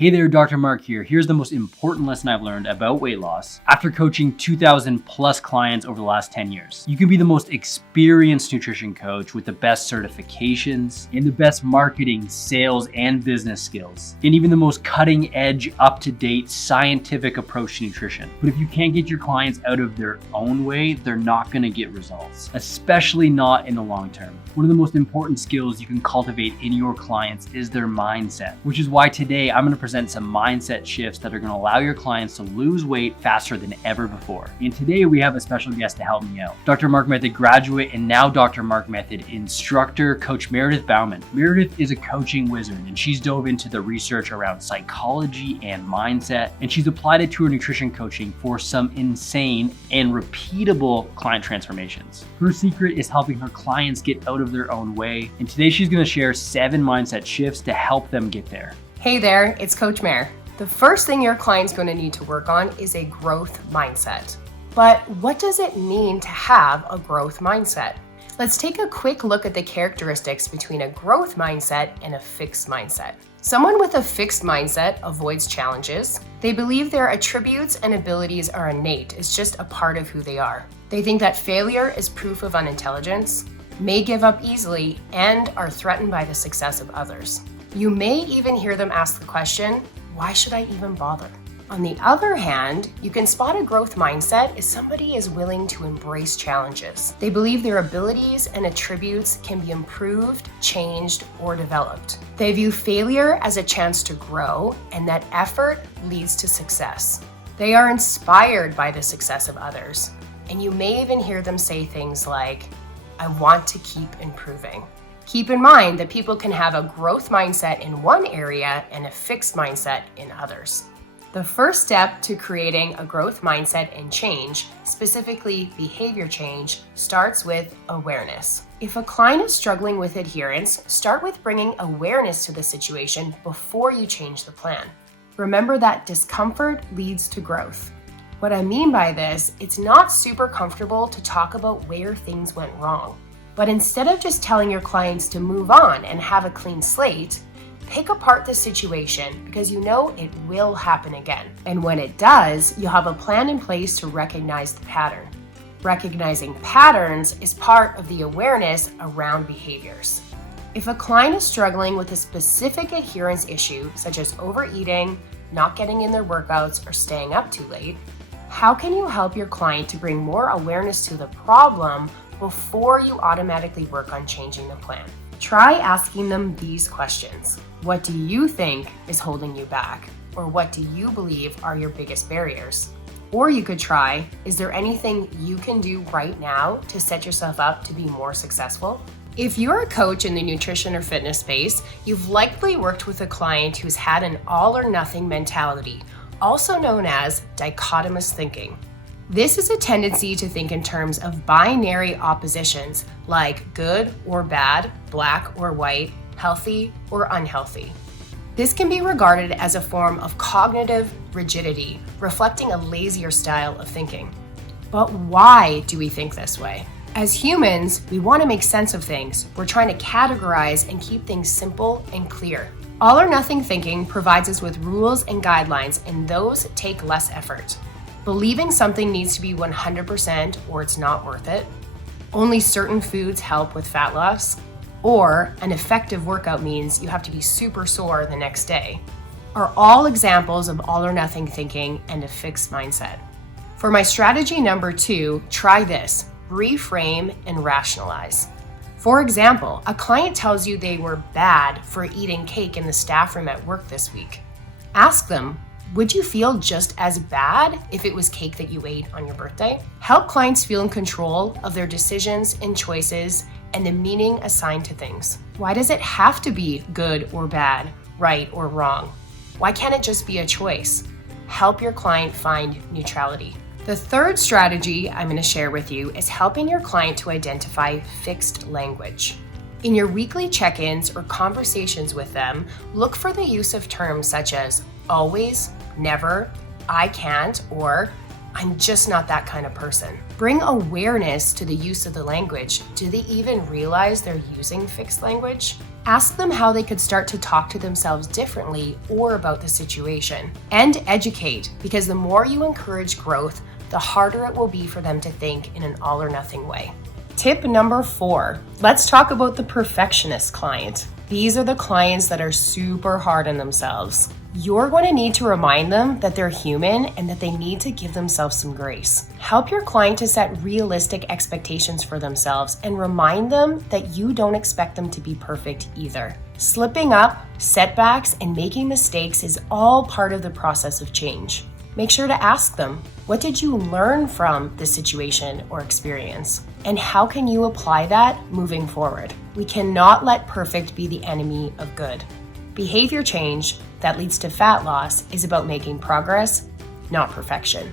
Hey there, Dr. Mark here. Here's the most important lesson I've learned about weight loss after coaching 2,000 plus clients over the last 10 years. You can be the most experienced nutrition coach with the best certifications and the best marketing, sales, and business skills, and even the most cutting edge, up-to-date scientific approach to nutrition. But if you can't get your clients out of their own way, they're not gonna get results, especially not in the long term. One of the most important skills you can cultivate in your clients is their mindset, which is why today I'm gonna present some mindset shifts that are going to allow your clients to lose weight faster than ever before. And today we have a special guest to help me out. Dr. Mark Method graduate and now Dr. Mark Method instructor, Coach Meredith Bauman. Meredith is a coaching wizard and she's dove into the research around psychology and mindset, and she's applied it to her nutrition coaching for some insane and repeatable client transformations. Her secret is helping her clients get out of their own way, and today she's going to share 7 mindset shifts to help them get there. Hey there, it's Coach Mare. The first thing your client's going to need to work on is a growth mindset. But what does it mean to have a growth mindset? Let's take a quick look at the characteristics between a growth mindset and a fixed mindset. Someone with a fixed mindset avoids challenges. They believe their attributes and abilities are innate, it's just a part of who they are. They think that failure is proof of unintelligence, may give up easily, and are threatened by the success of others. You may even hear them ask the question, why should I even bother? On the other hand, you can spot a growth mindset as somebody is willing to embrace challenges. They believe their abilities and attributes can be improved, changed, or developed. They view failure as a chance to grow, and that effort leads to success. They are inspired by the success of others, and you may even hear them say things like, I want to keep improving. Keep in mind that people can have a growth mindset in one area and a fixed mindset in others. The first step to creating a growth mindset and change, specifically behavior change, starts with awareness. If a client is struggling with adherence, start with bringing awareness to the situation before you change the plan. Remember that discomfort leads to growth. What I mean by this, it's not super comfortable to talk about where things went wrong. But instead of just telling your clients to move on and have a clean slate, pick apart the situation because you know it will happen again. And when it does, you'll have a plan in place to recognize the pattern. Recognizing patterns is part of the awareness around behaviors. If a client is struggling with a specific adherence issue, such as overeating, not getting in their workouts, or staying up too late, how can you help your client to bring more awareness to the problem before you automatically work on changing the plan? Try asking them these questions. What do you think is holding you back? Or what do you believe are your biggest barriers? Or you could try, is there anything you can do right now to set yourself up to be more successful? If you're a coach in the nutrition or fitness space, you've likely worked with a client who's had an all or nothing mentality, also known as dichotomous thinking. This is a tendency to think in terms of binary oppositions like good or bad, black or white, healthy or unhealthy. This can be regarded as a form of cognitive rigidity, reflecting a lazier style of thinking. But why do we think this way? As humans, we want to make sense of things. We're trying to categorize and keep things simple and clear. All or nothing thinking provides us with rules and guidelines, and those take less effort. Believing something needs to be 100% or it's not worth it, only certain foods help with fat loss, or an effective workout means you have to be super sore the next day, are all examples of all or nothing thinking and a fixed mindset. For my strategy number 2, try this: reframe and rationalize. For example, a client tells you they were bad for eating cake in the staff room at work this week. Ask them, would you feel just as bad if it was cake that you ate on your birthday? Help clients feel in control of their decisions and choices and the meaning assigned to things. Why does it have to be good or bad, right or wrong? Why can't it just be a choice? Help your client find neutrality. The third strategy I'm going to share with you is helping your client to identify fixed language. In your weekly check-ins or conversations with them, look for the use of terms such as always, never, I can't, or I'm just not that kind of person. Bring awareness to the use of the language. Do they even realize they're using fixed language? Ask them how they could start to talk to themselves differently or about the situation. And educate, because the more you encourage growth, the harder it will be for them to think in an all or nothing way. Tip number 4, let's talk about the perfectionist client. These are the clients that are super hard on themselves. You're going to need to remind them that they're human and that they need to give themselves some grace. Help your client to set realistic expectations for themselves and remind them that you don't expect them to be perfect either. Slipping up, setbacks, and making mistakes is all part of the process of change. Make sure to ask them, what did you learn from this situation or experience? And how can you apply that moving forward? We cannot let perfect be the enemy of good. Behavior change that leads to fat loss is about making progress, not perfection.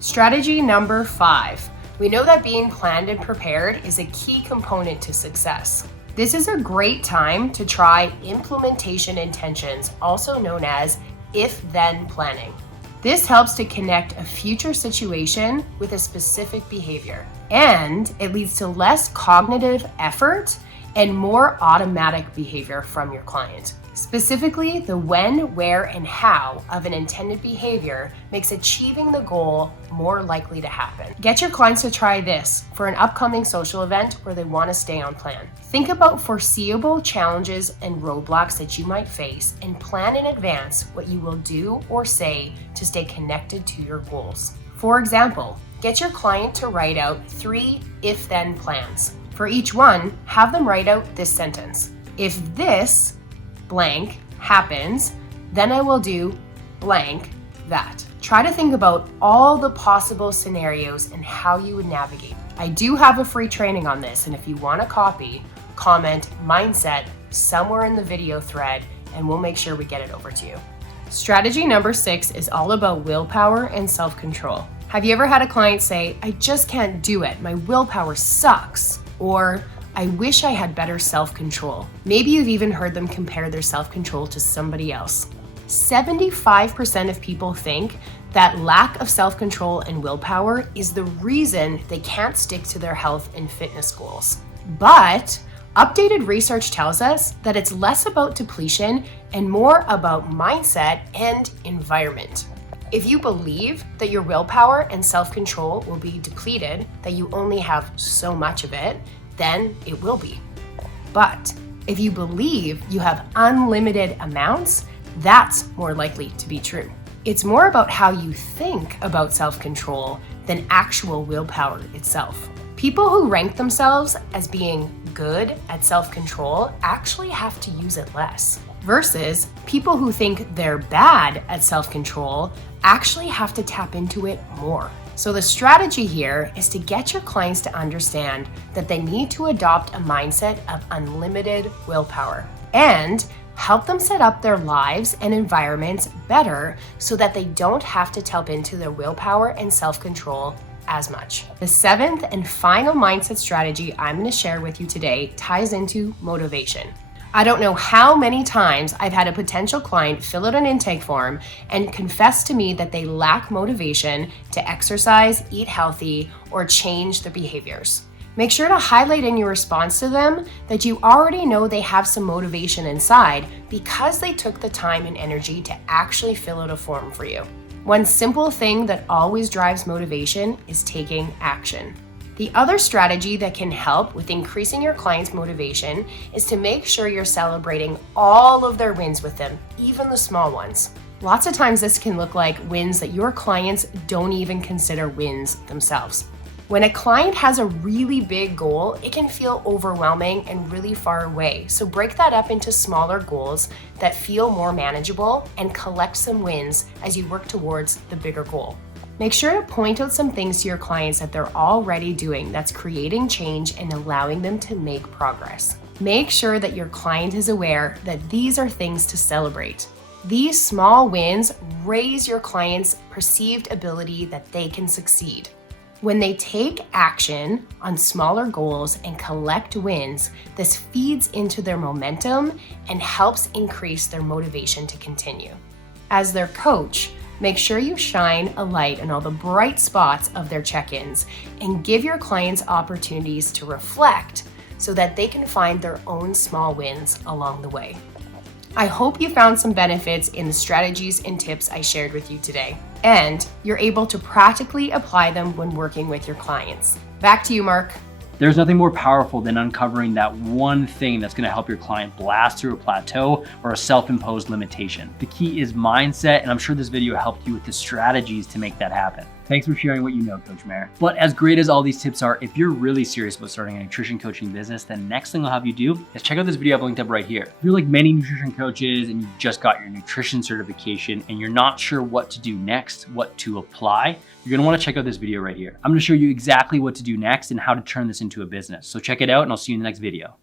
Strategy number 5. We know that being planned and prepared is a key component to success. This is a great time to try implementation intentions, also known as if-then planning. This helps to connect a future situation with a specific behavior, and it leads to less cognitive effort and more automatic behavior from your client. Specifically, the when, where, and how of an intended behavior makes achieving the goal more likely to happen. Get your clients to try this for an upcoming social event where they want to stay on plan. Think about foreseeable challenges and roadblocks that you might face and plan in advance what you will do or say to stay connected to your goals. For example, get your client to write out 3 if-then plans. For each one, have them write out this sentence. If this blank happens, then I will do blank that. Try to think about all the possible scenarios and how you would navigate. I do have a free training on this, and if you want a copy, comment mindset somewhere in the video thread and we'll make sure we get it over to you. Strategy number 6 is all about willpower and self-control. Have you ever had a client say, I just can't do it, my willpower sucks, or I wish I had better self-control? Maybe you've even heard them compare their self-control to somebody else. 75% of people think that lack of self-control and willpower is the reason they can't stick to their health and fitness goals. But updated research tells us that it's less about depletion and more about mindset and environment. If you believe that your willpower and self-control will be depleted, that you only have so much of it, then it will be. But if you believe you have unlimited amounts, that's more likely to be true. It's more about how you think about self-control than actual willpower itself. People who rank themselves as being good at self-control actually have to use it less, versus people who think they're bad at self-control actually have to tap into it more. So the strategy here is to get your clients to understand that they need to adopt a mindset of unlimited willpower and help them set up their lives and environments better so that they don't have to tap into their willpower and self-control as much. The 7th and final mindset strategy I'm going to share with you today ties into motivation. I don't know how many times I've had a potential client fill out an intake form and confess to me that they lack motivation to exercise, eat healthy, or change their behaviors. Make sure to highlight in your response to them that you already know they have some motivation inside because they took the time and energy to actually fill out a form for you. One simple thing that always drives motivation is taking action. The other strategy that can help with increasing your client's motivation is to make sure you're celebrating all of their wins with them, even the small ones. Lots of times this can look like wins that your clients don't even consider wins themselves. When a client has a really big goal, it can feel overwhelming and really far away. So break that up into smaller goals that feel more manageable and collect some wins as you work towards the bigger goal. Make sure to point out some things to your clients that they're already doing that's creating change and allowing them to make progress. Make sure that your client is aware that these are things to celebrate. These small wins raise your client's perceived ability that they can succeed. When they take action on smaller goals and collect wins, this feeds into their momentum and helps increase their motivation to continue. As their coach, make sure you shine a light on all the bright spots of their check-ins and give your clients opportunities to reflect so that they can find their own small wins along the way. I hope you found some benefits in the strategies and tips I shared with you today, and you're able to practically apply them when working with your clients. Back to you, Mark. There's nothing more powerful than uncovering that one thing that's going to help your client blast through a plateau or a self-imposed limitation. The key is mindset, and I'm sure this video helped you with the strategies to make that happen. Thanks for sharing what you know, Coach Mayor. But as great as all these tips are, if you're really serious about starting a nutrition coaching business, the next thing I'll have you do is check out this video I've linked up right here. If you're like many nutrition coaches and you just got your nutrition certification and you're not sure what to do next, what to apply, you're gonna wanna check out this video right here. I'm gonna show you exactly what to do next and how to turn this into a business. So check it out and I'll see you in the next video.